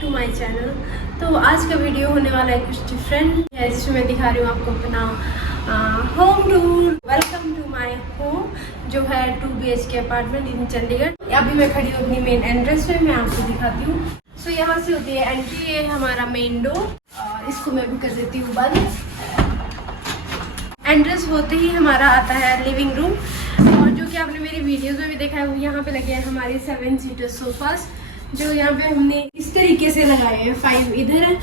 To my channel. तो आज का वीडियो होने वाला है कुछ डिफरेंट है, जिसमें मैं दिखा रही हूँ आपको अपना home tour. Welcome to my home, जो है 2 BHK अपार्टमेंट इन चंडीगढ़। अभी मैं खड़ी हूँ अपनी मेन एंट्रेंस में, मैं आपको दिखाती हूँ। सो यहाँ से होती है एंट्री, ये हमारा मेन डोर। इसको मैं भी कर देती हूँ बंद। एंट्रेंस होते ही हमारा आता है लिविंग रूम, और जो कि आपने मेरी वीडियोस में भी देखा है, वो यहाँ पे लगे हैं हमारे 7 सीटर सोफास, जो यहाँ पे हमने इस तरीके से लगाए हैं। 5 इधर है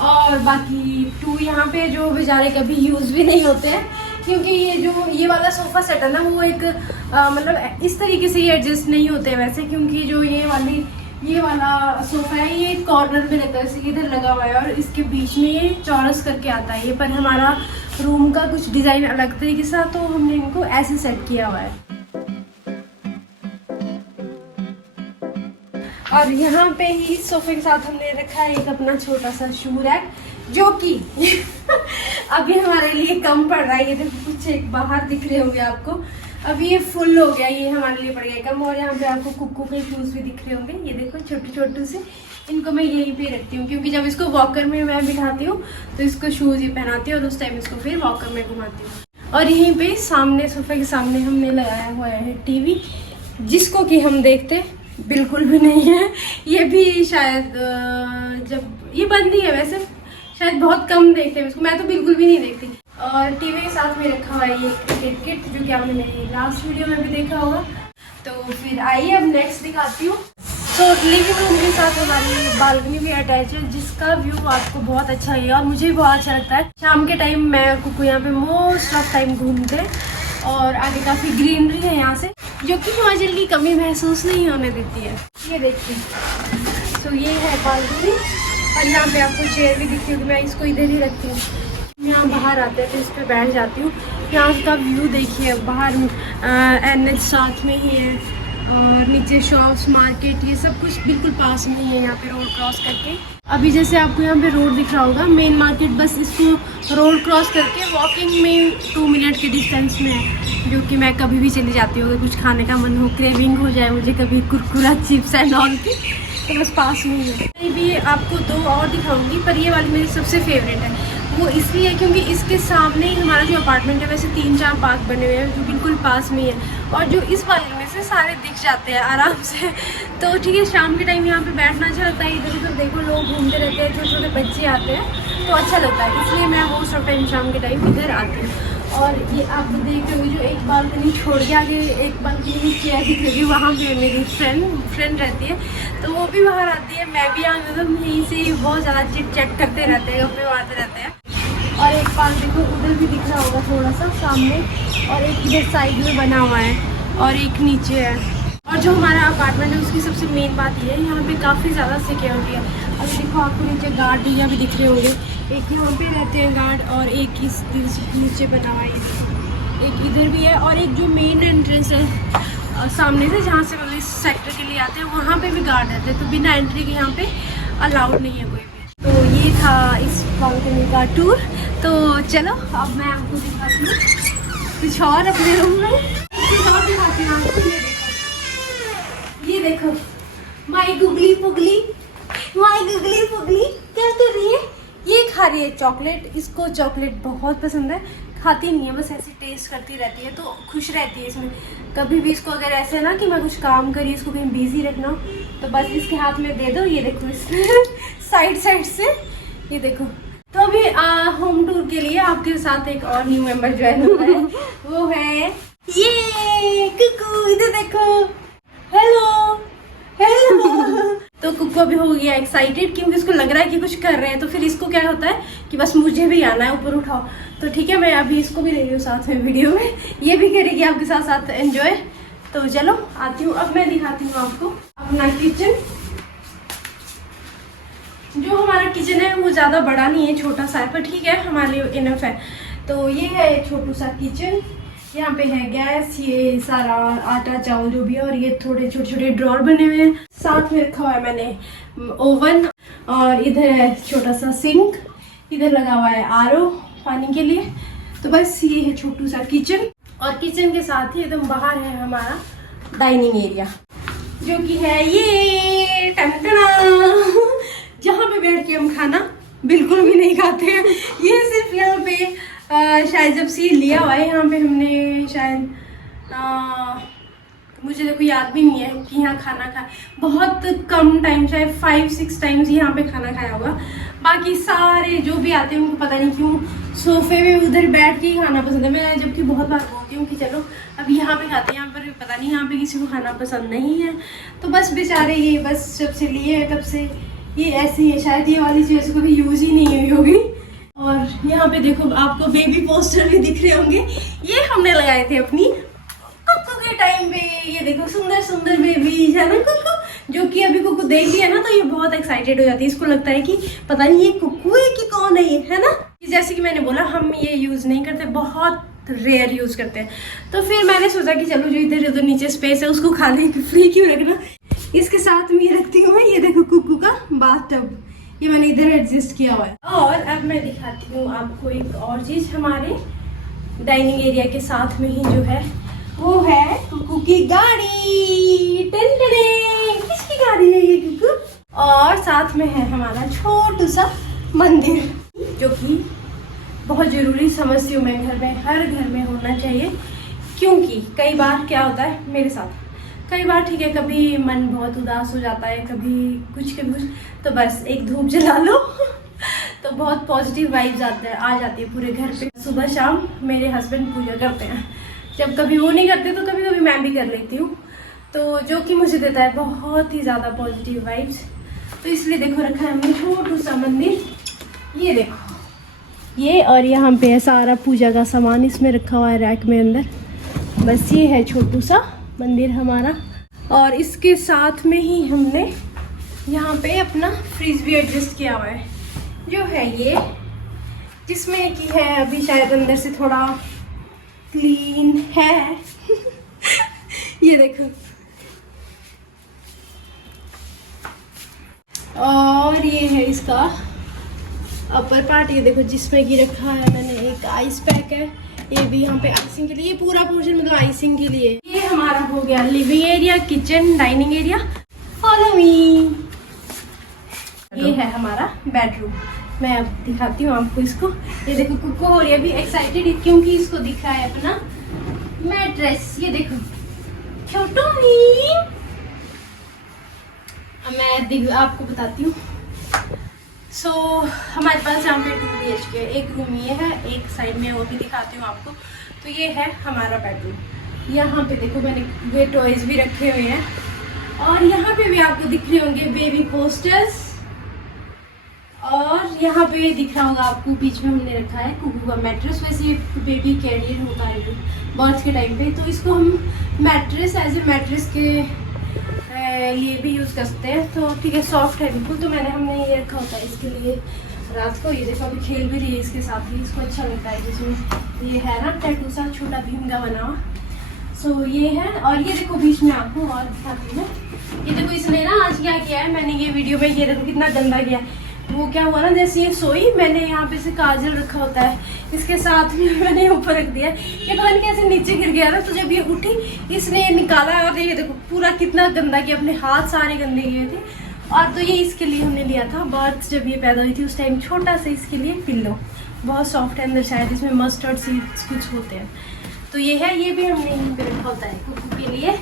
और बाकी 2 यहाँ पे, जो बेचारे कभी यूज़ भी नहीं होते हैं, क्योंकि ये वाला सोफ़ा सेट है ना, वो एक मतलब इस तरीके से ये एडजस्ट नहीं होते हैं वैसे, क्योंकि जो ये वाला सोफ़ा है, ये कॉर्नर में लगता है, इसे इधर लगा हुआ है और इसके बीच में ये चौरस करके आता है ये। पर हमारा रूम का कुछ डिज़ाइन अलग तरीके से, तो हमने इनको ऐसे सेट किया हुआ है। और यहाँ पे ही सोफे के साथ हमने रखा है एक अपना छोटा सा शू रैक, जो कि अभी हमारे लिए कम पड़ रहा है। ये देखो कुछ एक बाहर दिख रहे होंगे आपको, अभी ये फुल हो गया, ये हमारे लिए पड़ गया कम। और यहाँ पे आपको कुक्कू के शूज़ भी दिख रहे होंगे, ये देखो छोटे छोटे से। इनको मैं यहीं पे रखती हूँ, क्योंकि जब इसको वॉकर में मैं बिठाती हूँ तो इसको शूज़ ही पहनाती हूँ और उस टाइम इसको फिर वॉकर में घुमाती हूँ। और यहीं पे सामने, सोफे के सामने हमने लगाया हुआ है टीवी, जिसको कि हम देखते बिल्कुल भी नहीं है। ये भी शायद जब ये बंद ही है, वैसे शायद बहुत कम देखते हैं इसको, मैं तो बिल्कुल भी नहीं देखती। और टीवी के साथ में रखा हुआ है ये क्रिकेट किट, जो कि आपने मेरी लास्ट वीडियो में भी देखा होगा। तो फिर आइए अब नेक्स्ट दिखाती हूँ। तो लिविंग रूम के साथ हमारी बालकनी भी अटैच है, जिसका व्यू आपको बहुत अच्छा है और मुझे भी बहुत अच्छा लगता है। शाम के टाइम मैं कुकू यहाँ पे मोस्ट ऑफ टाइम घूमते हैं, और आगे काफ़ी ग्रीनरी है यहाँ से, जो कि हिमाचल की कमी महसूस नहीं होने देती है। ये देखिए, तो ये है बालकनी, और यहाँ पे आपको चेयर भी दिखती होगी, मैं इसको इधर ही रखती हूँ। यहाँ बाहर आते हैं तो इस पर बैठ जाती हूँ। यहाँ का व्यू देखिए, बाहर NH साथ में ही है, और नीचे शॉप्स, मार्केट, ये सब कुछ बिल्कुल पास में ही है, यहाँ पे रोड क्रॉस करके। अभी जैसे आपको यहाँ पे रोड दिख रहा होगा, मेन मार्केट, बस इसको रोड क्रॉस करके वॉकिंग में 2 मिनट के डिस्टेंस में है, जो कि मैं कभी भी चली जाती हूँ। अगर कुछ खाने का मन हो, क्रेविंग हो जाए मुझे कभी कुरकुरा, चिप्स एंड ऑल की, तो बस पास में ही है। मैं भी आपको 2 और दिखाऊंगी, पर ये वाली मेरी सबसे फेवरेट है। वो इसलिए क्योंकि इसके सामने ही हमारा जो अपार्टमेंट है, वैसे 3-4 पार्क बने हुए हैं जो बिल्कुल पास में ही है, और जो इस वाले में से सारे दिख जाते हैं आराम से। तो ठीक है, शाम के टाइम यहाँ पे बैठना अच्छा लगता है। इधर उधर देखो लोग घूमते रहते हैं, छोटे छोटे बच्चे आते हैं, तो अच्छा लगता है, इसलिए मैं मोस्ट ऑफ टाइम शाम के टाइम इधर आती हूँ। और ये आप देख रहे हो, जो एक बालकनी छोड़ के आगे एक बालकनी में चेयर दिख रही है, वहाँ पे मेरी फ्रेंड रहती है, तो वो भी बाहर आती है, मैं भी यहाँ मतलब यहीं से बहुत ज़्यादा चिट चैट करते रहते हैं, गप्पे मारते रहते हैं। और एक पार्क देखो उधर भी दिख रहा होगा थोड़ा सा सामने, और एक इधर साइड में बना हुआ है, और एक नीचे है। और जो हमारा अपार्टमेंट है, उसकी सबसे मेन बात ये है, यहाँ पे काफ़ी ज़्यादा सिक्योरिटी है। अभी देखो आपको नीचे गार्ड भैया भी दिख रहे होंगे, एक यहाँ पे रहते हैं गार्ड, और एक इस नीचे बना हुआ है, एक इधर भी है, और एक जो मेन एंट्रेंस है सामने से, जहाँ से मतलब इस सेक्टर के लिए आते हैं, वहाँ पे भी गार्ड रहते हैं, तो बिना एंट्री के यहाँ पे अलाउड नहीं है कोई भी। तो ये था इस बालकनी का टूर। तो चलो अब मैं आपको दिखाती हूँ कुछ और अपने रूम में, कुछ और दिखाती हूँ आपको। ये देखो माई गुगली पुगली, क्या कर रही है? ये खा रही है चॉकलेट। इसको चॉकलेट बहुत पसंद है, खाती नहीं है, बस ऐसे टेस्ट करती रहती है, तो खुश रहती है इसमें। कभी भी इसको अगर ऐसे ना कि मैं कुछ काम करी, इसको कहीं बिजी रखना हो, तो बस इसके हाथ में दे दो। ये देखो इसमें साइड से ये देखो। तो अभी होम टूर के लिए आपके साथ एक और न्यू मेंबर ज्वाइन हो रहा है, वो है ये कुकू। इधर देखो, हेलो। तो कुकू अभी हो गया एक्साइटेड, क्योंकि इसको लग रहा है कि कुछ कर रहे हैं, तो फिर इसको क्या होता है कि बस मुझे भी आना है, ऊपर उठाओ। तो ठीक है, मैं अभी इसको भी ले रही हूँ साथ में वीडियो में, ये भी करेगी आपके साथ साथ एंजॉय। तो चलो आती हूँ, अब मैं दिखाती हूँ आपको अपना किचन। जो हमारा किचन है वो ज़्यादा बड़ा नहीं है, छोटा सा है, पर ठीक है हमारे लिए इनफ है। तो ये है छोटू सा किचन, यहाँ पे है गैस, ये सारा आटा चावल जो भी है, और ये थोड़े छोटे छोटे ड्रॉर बने हुए हैं। साथ में रखा हुआ है मैंने ओवन, और इधर है छोटा सा सिंक, इधर लगा हुआ है RO पानी के लिए। तो बस ये है छोटू सा किचन, और किचन के साथ ही एकदम बाहर है हमारा डाइनिंग एरिया, जो कि है ये टन-टना, पे बैठ के हम खाना बिल्कुल भी नहीं खाते हैं। ये सिर्फ यहाँ पे शायद जब से लिया हुआ है यहाँ पे हमने शायद मुझे देखो याद भी नहीं है कि यहाँ खाना खाया, बहुत कम टाइम, शायद 5-6 टाइम्स यहाँ पे खाना खाया होगा। बाकी सारे जो भी आते हैं उनको पता नहीं क्यों सोफे में उधर बैठ के ही खाना पसंद है। मैं जबकि बहुत बार बोलती हूँ कि चलो अब यहाँ पे खाते हैं, यहाँ पर पता नहीं यहाँ पे किसी को खाना पसंद नहीं है। तो बस बेचारे ये बस जब से लिए है तब से ये ऐसी है, शायद ये वाली चीज़ कभी यूज़ ही नहीं हुई होगी। और यहाँ पे देखो आपको बेबी पोस्टर भी दिख रहे होंगे, ये हमने लगाए थे अपनी कुक्कू के टाइम पे। ये देखो सुंदर सुंदर बेबी है ना कुक्कू, जो कि अभी कुक्कू देख लिया ना तो ये बहुत एक्साइटेड हो जाती है। इसको लगता है कि पता नहीं ये कुक्कू है कि कौन है ये, है ना। जैसे कि मैंने बोला हम ये यूज़ नहीं करते, बहुत रेयर यूज़ करते हैं। तो फिर मैंने सोचा कि चलो जो इधर उधर नीचे स्पेस है उसको खाने की फ्री क्यों रखना। इसके साथ में ये रखती हूँ मैं, ये देखो कुक्कू का बाथटब, ये मैंने इधर एडजस्ट किया हुआ है। और अब मैं दिखाती हूँ आपको एक और चीज़, हमारे डाइनिंग एरिया के साथ में ही जो है वो है कुक्कू की गाड़ी। किसकी गाड़ी है ये कुक्कू? और साथ में है हमारा छोटू सा मंदिर, जो कि बहुत ज़रूरी समझती हूँ मैं, घर में हर घर में होना चाहिए। क्योंकि कई बार क्या होता है मेरे साथ, कई बार ठीक है कभी मन बहुत उदास हो जाता है, कभी कुछ, तो बस एक धूप जला लो तो बहुत पॉजिटिव वाइब्स आ जाती है पूरे घर पे। सुबह शाम मेरे हस्बैंड पूजा करते हैं, जब कभी वो नहीं करते तो कभी कभी मैं भी कर लेती हूँ, तो जो कि मुझे देता है बहुत ही ज़्यादा पॉजिटिव वाइब्स। तो इसलिए देखो रखा है हमने छोटू सा मंदिर, ये देखो ये, और यहाँ पे है सारा पूजा का सामान इसमें रखा हुआ है रैक में अंदर। बस ये है छोटू सा मंदिर हमारा। और इसके साथ में ही हमने यहाँ पे अपना फ्रिज भी एडजस्ट किया हुआ है, जो है ये, जिसमें कि है अभी शायद अंदर से थोड़ा क्लीन है ये देखो। और ये है इसका अपर पार्ट, ये देखो जिसमें कि रखा है मैंने एक आइस पैक है, ये भी यहाँ पे आइसिंग के लिए, पूरा पोर्शन मतलब आइसिंग के लिए। ये हमारा हो गया living area, kitchen, dining area. Follow me. ये है हमारा बेडरूम, मैं अब दिखाती हूँ आपको इसको। ये देखो कुक्कू हो रही है अभी एक्साइटेड क्योंकि इसको दिख रहा है अपना मैट्रेस, ये देखो छोटू मी। अब मैं आपको बताती हूँ। सो हमारे पास यहाँ पे 2 BHK, एक रूम ये है, एक साइड में वो भी दिखाती हूँ आपको। तो ये है हमारा बेडरूम। यहाँ पे देखो मैंने वे टॉयज भी रखे हुए हैं, और यहाँ पे भी आपको दिख रहे होंगे बेबी पोस्टर्स। और यहाँ पे दिख रहा होगा आपको बीच में हमने रखा है कुक्कू का मैट्रेस। वैसे ये बेबी कैरियर होता है बर्थ के टाइम पे, तो इसको हम मैट्रेस एज ए मैट्रेस के लिए भी यूज़ कर सकते हैं। तो ठीक है, सॉफ्ट है बिल्कुल, तो हमने ये रखा होता है इसके लिए रात को। ये देखो अभी खेल भी रही है इसके साथ ही, इसको अच्छा लगता है। जिसमें ये है ना टैटू सा छोटा भीम का बना हुआ, सो ये है। और ये देखो बीच में आपको और दिखाती हूँ, ये देखो इसने ना आज क्या किया है, मैंने ये वीडियो में, ये देखो कितना गंदा किया है। वो क्या हुआ ना, जैसे ये सोई, मैंने यहाँ पे से काजल रखा होता है इसके साथ में, मैंने ऊपर रख दिया। ये पता नहीं कैसे नीचे गिर गया ना, तो जब ये उठी इसने ये निकाला, और ये देखो पूरा कितना गंदा किया, अपने हाथ सारे गंदे किए थे। और तो ये इसके लिए हमने लिया था, बर्थ जब ये पैदा हुई थी उस टाइम, छोटा सा इसके लिए पिल्लो, बहुत सॉफ्ट है अंदर, शायद इसमें मस्टर्ड सीड्स कुछ होते हैं। तो ये है, ये भी हमने यहाँ पे रखा होता है कुक्कू के लिए।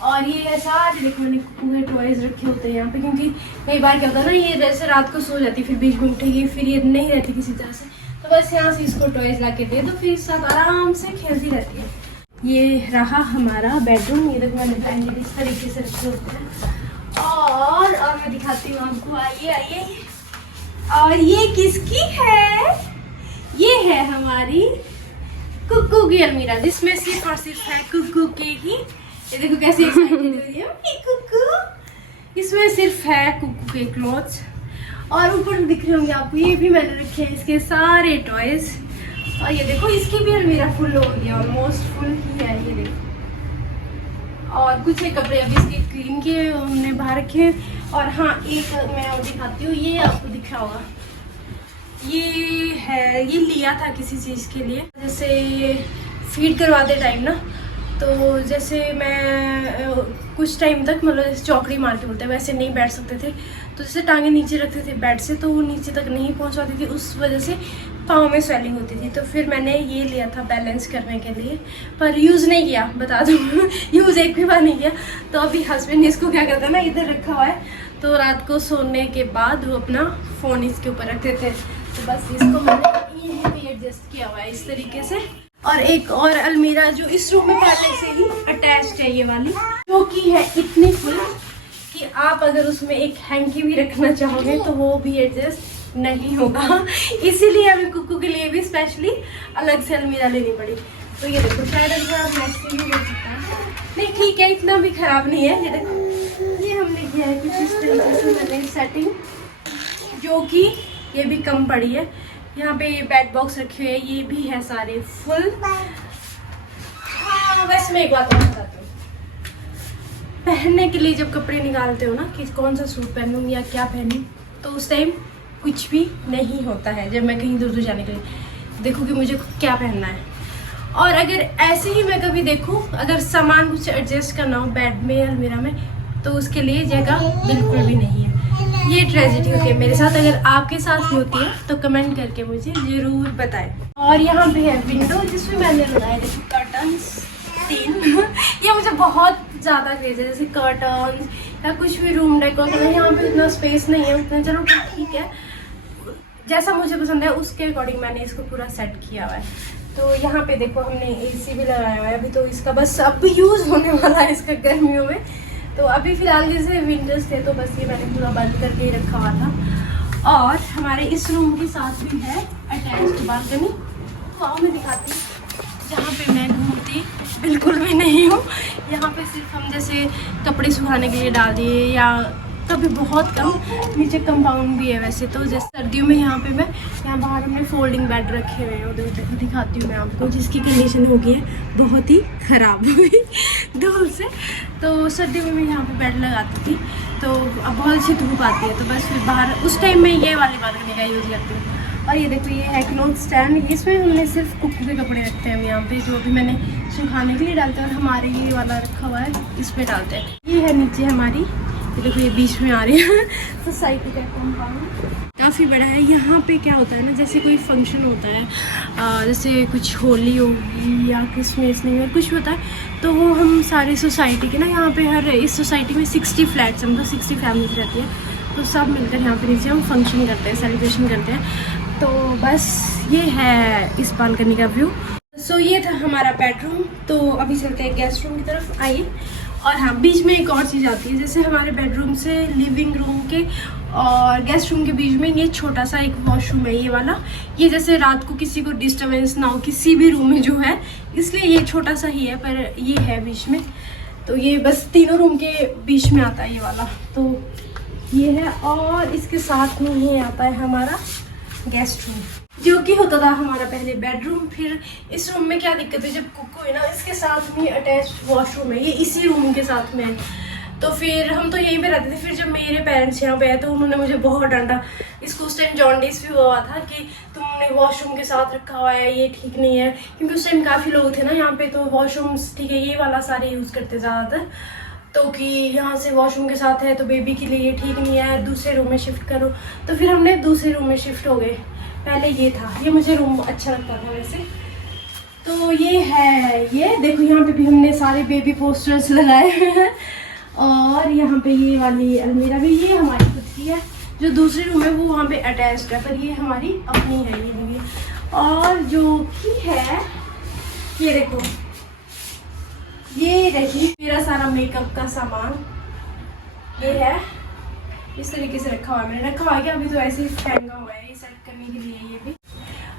और ये है सारे देखो मैंने कुक्कू के टॉयज रखे होते हैं यहाँ पे, क्योंकि कई बार क्या होता है ना, ये जैसे रात को सो जाती, फिर बीच में उठेगी, फिर ये नहीं रहती किसी तरह से, तो बस यहाँ से इसको टॉयज ला के दे दो, फिर साथ आराम से खेलती रहती है। ये रहा हमारा बेडरूम, ये देखो मैंने ब्लैंकेट इस तरीके से रखे होते हैं। और मैं दिखाती हूँ आपको, आइए आइए। और ये किसकी है? ये है हमारी कुक्कू की अलमीरा, जिसमें सिर्फ और सिर्फ है कुक्कू के ही। ये देखो कैसे एक्साइटेड हो रही है कुक्कू। इसमें सिर्फ है कुक्कू के क्लॉथ्स, और ऊपर दिख रहे होंगे आपको, ये भी मैंने रखे हैं इसके सारे टॉयज। और ये देखो इसकी भी अलमीरा फुल हो गई, ऑलमोस्ट फुल ही है ये देखो। और कुछ एक कपड़े अभी इसके क्लीन किए हमने बाहर रखे। और हाँ, एक मैं और दिखाती हूँ, ये आपको दिख रहा होगा, ये है, ये लिया था किसी चीज़ के लिए, जैसे फीड करवाते टाइम ना, तो जैसे मैं कुछ टाइम तक मतलब जैसे चौकड़ी मार के बोलते हैं वैसे नहीं बैठ सकते थे, तो जैसे टांगे नीचे रखते थे बेड से तो वो नीचे तक नहीं पहुंच पाती थी, उस वजह से पाँव में स्वेलिंग होती थी। तो फिर मैंने ये लिया था बैलेंस करने के लिए, पर यूज़ नहीं किया, बता दूँ यूज़ एक भी बार नहीं किया। तो अभी हस्बैंड इसको क्या करता है ना, इधर रखा हुआ है, तो रात को सोने के बाद वो अपना फ़ोन इसके ऊपर रखते थे। तो बस इसको मैंने ये भी एडजस्ट किया हुआ है इस तरीके से। और एक और अलमीरा जो इस रूम में पहले से ही अटैच्ड है, ये वाली, जो कि है इतनी फुल कि आप अगर उसमें एक हैंकी भी रखना चाहोगे तो वो भी एडजस्ट नहीं होगा। इसीलिए अभी कुक्कू के लिए भी स्पेशली अलग से अलमीरा लेनी पड़ी। तो ये देखो, शायद अगर मैच भी हो सकता है, नहीं ठीक है, इतना भी खराब नहीं है। ये देखो, ये हमने किया है कुछ इस तरीके से मैंने सेटिंग, जो कि ये भी कम पड़ी है। यहाँ पे ये बेड बॉक्स रखे हुए हैं, ये भी है सारे फुल। हाँ वैसे मैं एक बात और बताती हूँ, पहनने के लिए जब कपड़े निकालते हो ना कि कौन सा सूट पहनूँ या क्या पहनूँ, तो उस टाइम कुछ भी नहीं होता है। जब मैं कहीं दूर दूर जाने के लिए देखूँ कि मुझे क्या पहनना है, और अगर ऐसे ही मैं कभी देखूँ अगर सामान कुछ एडजस्ट करना हो बेड में या अलमीरा में, तो उसके लिए जगह बिल्कुल भी नहीं है। ये ट्रेजेडी होती है मेरे साथ। अगर आपके साथ भी होती है तो कमेंट करके मुझे ज़रूर बताएं। और यहाँ पे है विंडो जिसमें मैंने लगाए देखिए कर्टन्स 3 ये मुझे बहुत ज़्यादा क्रेज है, जैसे कर्टन्स या कुछ भी रूम डेकोर करना। यहाँ पे इतना स्पेस नहीं है उतना, चलो ठीक है, जैसा मुझे पसंद है उसके अकॉर्डिंग मैंने इसको पूरा सेट किया हुआ है। तो यहाँ पे देखो हमने AC भी लगाया हुआ है, अभी तो इसका बस अब यूज़ होने वाला है इसका गर्मियों में। तो अभी फ़िलहाल जैसे विंटर्स थे तो बस ये मैंने पूरा बंद करके ही रखा हुआ था। और हमारे इस रूम के साथ भी है अटैच्ड बालकनी, तो आओ मैं दिखाती हूँ, जहाँ पे मैं घूमती बिल्कुल भी नहीं हूँ। यहाँ पे सिर्फ हम जैसे कपड़े सुखाने के लिए डाल दिए, या कभी बहुत कम, नीचे कंपाउंड भी है वैसे तो। जैसे सर्दियों में यहाँ पे मैं यहाँ बाहर हमने फोल्डिंग बेड रखे हुए हैं, उधर दिखाती हूँ मैं आपको, जिसकी कंडीशन हो गई है बहुत ही ख़राब हुई धूल से। तो सर्दियों में मैं यहाँ पे बेड लगाती थी, तो अब बहुत अच्छी धूप आती है, तो बस फिर बाहर उस टाइम में ये वाली बालकनी का यूज़ करती हूँ। और ये देखो, ये है क्लॉथ स्टैंड, इसमें हमने सिर्फ कुक्कू के कपड़े रखते हैं यहाँ पे, जो भी मैंने सुखाने के लिए डालते हैं, और हमारे ये वाला रखा हुआ है इस पर डालते हैं। ये है नीचे हमारी, ये देखो ये बीच में आ रही है सोसाइटी का कंपाउंड काफ़ी बड़ा है। यहाँ पे क्या होता है ना, जैसे कोई फंक्शन होता है, जैसे कुछ होली होगी या क्रिसमस न्यू ईयर कुछ होता है, तो वो हम सारे सोसाइटी के ना, यहाँ पे हर इस सोसाइटी में 60 फ्लैट्स, हम तो 60 फैमिलीज रहती है, तो सब मिलकर यहाँ पे नीचे हम फंक्शन करते हैं, सेलिब्रेशन करते हैं। तो बस ये है इस बालकनी का व्यू। सो ये था हमारा बेडरूम। तो अभी चलते हैं गेस्ट रूम की तरफ, आइए। और हाँ, बीच में एक और चीज़ आती है, जैसे हमारे बेडरूम से लिविंग रूम के और गेस्ट रूम के बीच में ये छोटा सा एक वॉशरूम है, ये वाला। ये जैसे रात को किसी को डिस्टर्बेंस ना हो किसी भी रूम में जो है, इसलिए ये छोटा सा ही है, पर ये है बीच में। तो ये बस तीनों रूम के बीच में आता है ये वाला, तो ये है। और इसके साथ में ही आता है हमारा गेस्ट रूम, जो कि होता था हमारा पहले बेडरूम। फिर इस रूम में क्या दिक्कत है, जब कुक्कू है ना, इसके साथ में अटैच्ड वॉशरूम है, ये इसी रूम के साथ में है, तो फिर हम तो यहीं पे रहते थे। फिर जब मेरे पेरेंट्स यहाँ पे आए तो उन्होंने मुझे बहुत डांटा। इसको उस टाइम जॉन्डिस भी हुआ था कि तुमने वॉशरूम के साथ रखा हुआ है, ये ठीक नहीं है, क्योंकि उस टाइम काफ़ी लोग थे ना यहाँ पे, तो वॉशरूम्स ठीक है ये वाला सारे यूज़ करते ज़्यादातर, तो कि यहाँ से वॉशरूम के साथ है तो बेबी के लिए ये ठीक नहीं है, दूसरे रूम में शिफ्ट करो। तो फिर हमने दूसरे रूम में शिफ्ट हो गए। पहले ये था, ये मुझे रूम अच्छा लगता था वैसे। तो ये है, ये देखो यहाँ पे भी हमने सारे बेबी पोस्टर्स लगाए हुए हैं। और यहाँ पे ये वाली अलमीरा भी, ये हमारी खुद की है, जो दूसरी रूम है वो वहाँ पे अटैच्ड है, पर ये हमारी अपनी है ये भी। और जो कि है, ये देखो, ये देखिए मेरा सारा मेकअप का सामान ये है, इस तरीके से रखा हुआ है। मैंने रखा हुआ है कि अभी तो ऐसे ही फेंका हुआ है, ये सेट करने के लिए ये भी।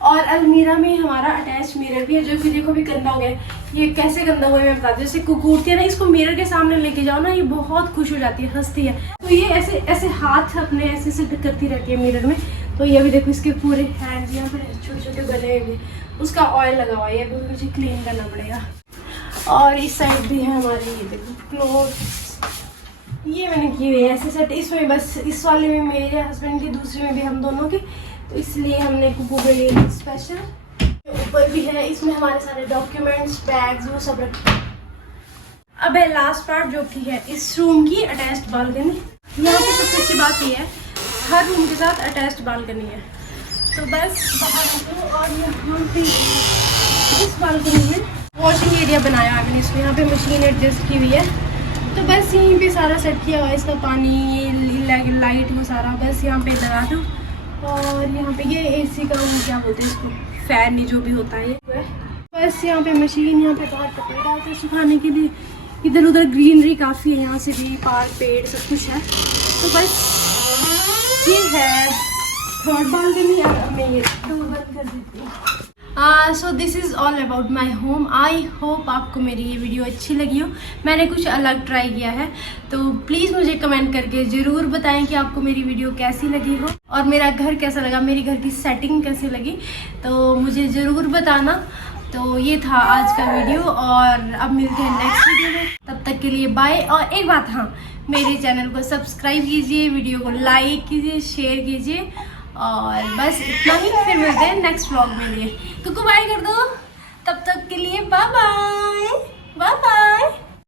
और अलमीरा में हमारा अटैच मिरर भी है, जो कि देखो भी गंदा हो गया है। ये कैसे गंदा हुआ है मैं बता दूँ, जैसे कुकूरती है ना, इसको मिरर के सामने लेके जाओ ना, ये बहुत खुश हो जाती है, हंसती है। तो ये ऐसे ऐसे हाथ अपने ऐसे से करती रहती है मिरर में। तो ये भी देखो, इसके पूरे हैंड यहाँ पर छोटे छोटे गले हुए, उसका ऑयल लगा हुआ है, ये भी मुझे क्लीन करना पड़ेगा। और इस साइड भी है हमारी, ये देखो क्लोथ, ये मैंने की हुई है ऐसे सेट। इसमें बस इस वाले में मेरे हस्बैंड की, दूसरे में भी हम दोनों की, तो इसलिए हमने कुकू के लिए स्पेशल। ऊपर भी है, इसमें हमारे सारे डॉक्यूमेंट्स, बैग्स वो सब रखे। अब है लास्ट पार्ट जो कि है इस रूम की अटैच्ड बालकनी। यहाँ पे सबसे अच्छी बात ये है हर रूम के साथ अटैच्ड बालकनी है। तो बस बाहर निकलो और यहाँ पे इस बालकनी में वॉशिंग एरिया बनाया है मैंने, इसमें यहाँ पे मशीन एडजस्ट की हुई है। तो बस यहीं पे सारा सेट किया हुआ है, इसका पानी लाइट वो सारा बस यहाँ पे लगा दो। और यहाँ पे ये एसी का वो क्या बोलते हैं इसको, फैन ही जो भी होता है ये। बस यहाँ पे मशीन, यहाँ पे बाहर कपड़े डालते हैं सुखाने के लिए। इधर उधर ग्रीनरी काफ़ी है, यहाँ से भी पार्क पेड़ सब कुछ है। तो बस ये है थर्ड बालकनी। अब मैं ये डोर बंद कर देती हूँ। So this is all about my home. I hope आपको मेरी ये वीडियो अच्छी लगी हो। मैंने कुछ अलग ट्राई किया है, तो प्लीज़ मुझे कमेंट करके ज़रूर बताएं कि आपको मेरी वीडियो कैसी लगी हो और मेरा घर कैसा लगा, मेरी घर की सेटिंग कैसी लगी, तो मुझे ज़रूर बताना। तो ये था आज का वीडियो और अब मिलते हैं नेक्स्ट वीडियो में। तब तक के लिए बाय। और एक बात, हाँ, मेरे चैनल को सब्सक्राइब कीजिए, वीडियो को लाइक कीजिए, शेयर कीजिए और बस इतना ही। फिर मिलते हैं नेक्स्ट व्लॉग में लिए। कुकू बाय कर दो।